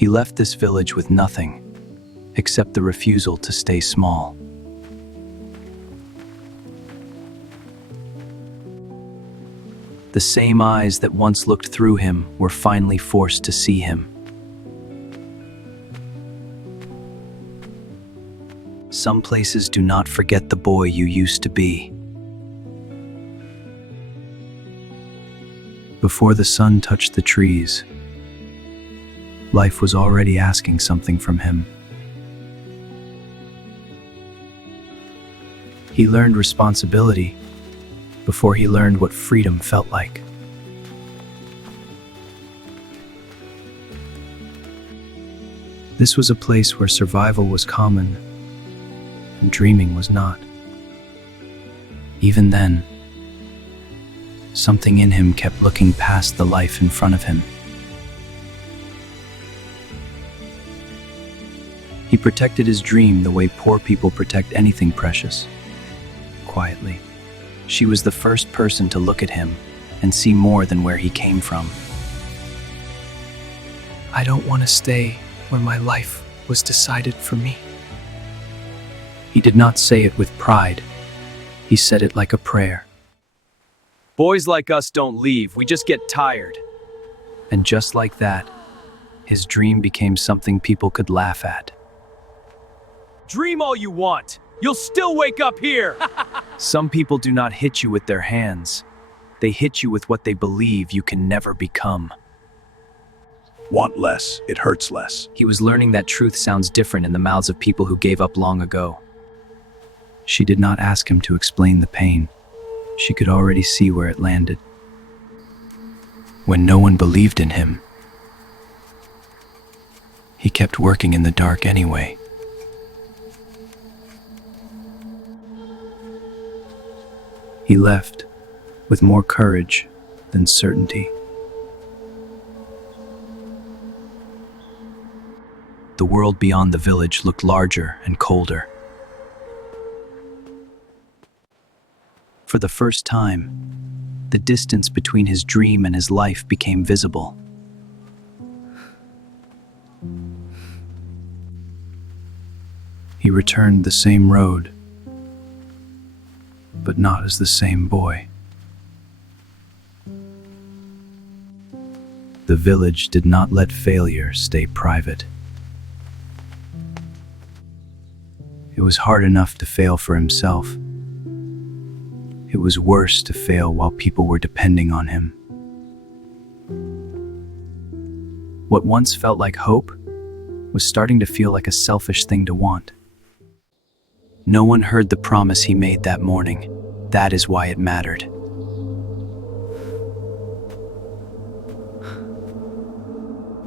He left this village with nothing, except the refusal to stay small. The same eyes that once looked through him were finally forced to see him. Some places do not forget the boy you used to be. Before the sun touched the trees, life was already asking something from him. He learned responsibility before he learned what freedom felt like. This was a place where survival was common and dreaming was not. Even then, something in him kept looking past the life in front of him. He protected his dream the way poor people protect anything precious, quietly. She was the first person to look at him and see more than where he came from. I don't want to stay where my life was decided for me. He did not say it with pride. He said it like a prayer. Boys like us don't leave, we just get tired. And just like that, his dream became something people could laugh at. Dream all you want, you'll still wake up here. Some people do not hit you with their hands. They hit you with what they believe you can never become. Want less, it hurts less. He was learning that truth sounds different in the mouths of people who gave up long ago. She did not ask him to explain the pain. She could already see where it landed. When no one believed in him, he kept working in the dark anyway. He left with more courage than certainty. The world beyond the village looked larger and colder. For the first time, the distance between his dream and his life became visible. He returned the same road, but not as the same boy. The village did not let failure stay private. It was hard enough to fail for himself. It was worse to fail while people were depending on him. What once felt like hope was starting to feel like a selfish thing to want. No one heard the promise he made that morning. That is why it mattered.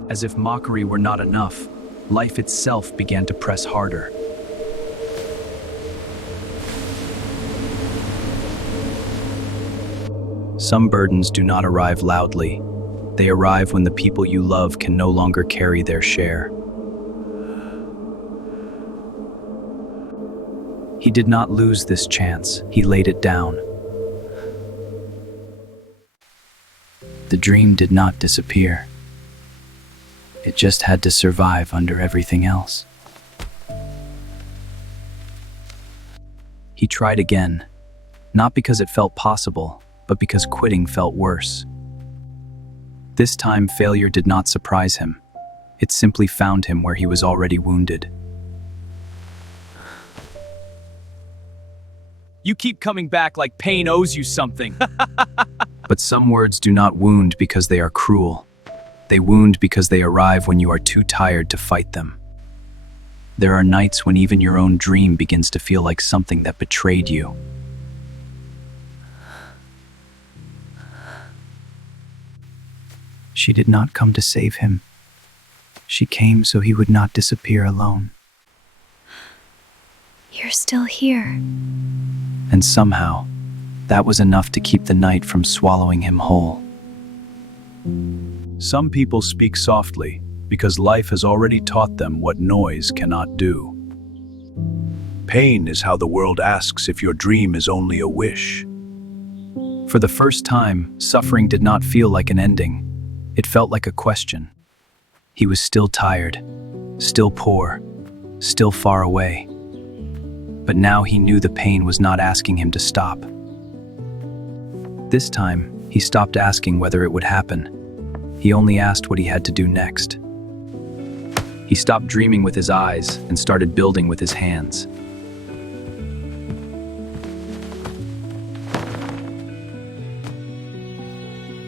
As if mockery were not enough, life itself began to press harder. Some burdens do not arrive loudly. They arrive when the people you love can no longer carry their share. He did not lose this chance. He laid it down. The dream did not disappear. It just had to survive under everything else. He tried again, not because it felt possible, but because quitting felt worse. This time, failure did not surprise him. It simply found him where he was already wounded. You keep coming back like pain owes you something. But some words do not wound because they are cruel. They wound because they arrive when you are too tired to fight them. There are nights when even your own dream begins to feel like something that betrayed you. She did not come to save him. She came so he would not disappear alone. You're still here. And somehow, that was enough to keep the night from swallowing him whole. Some people speak softly because life has already taught them what noise cannot do. Pain is how the world asks if your dream is only a wish. For the first time, suffering did not feel like an ending. It felt like a question. He was still tired, still poor, still far away. But now he knew the pain was not asking him to stop. This time, he stopped asking whether it would happen. He only asked what he had to do next. He stopped dreaming with his eyes and started building with his hands.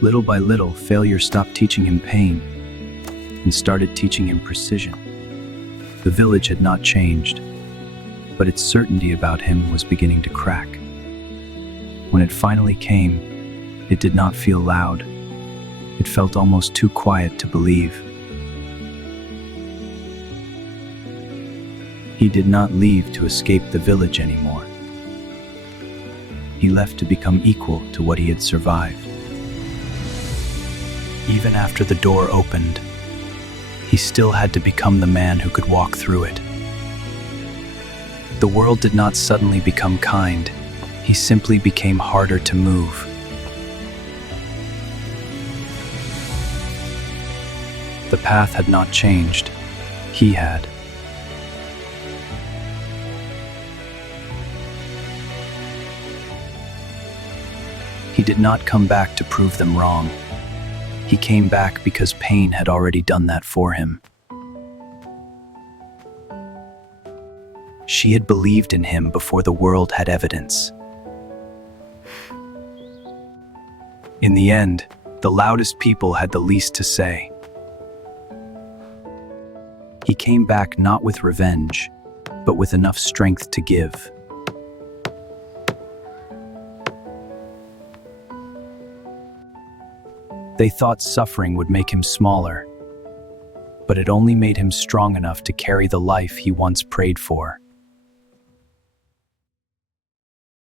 Little by little, failure stopped teaching him pain and started teaching him precision. The village had not changed, but its certainty about him was beginning to crack. When it finally came, it did not feel loud. It felt almost too quiet to believe. He did not leave to escape the village anymore. He left to become equal to what he had survived. Even after the door opened, he still had to become the man who could walk through it. The world did not suddenly become kind. He simply became harder to move. The path had not changed. He had. He did not come back to prove them wrong. He came back because pain had already done that for him. She had believed in him before the world had evidence. In the end, the loudest people had the least to say. He came back not with revenge, but with enough strength to give. They thought suffering would make him smaller, but it only made him strong enough to carry the life he once prayed for.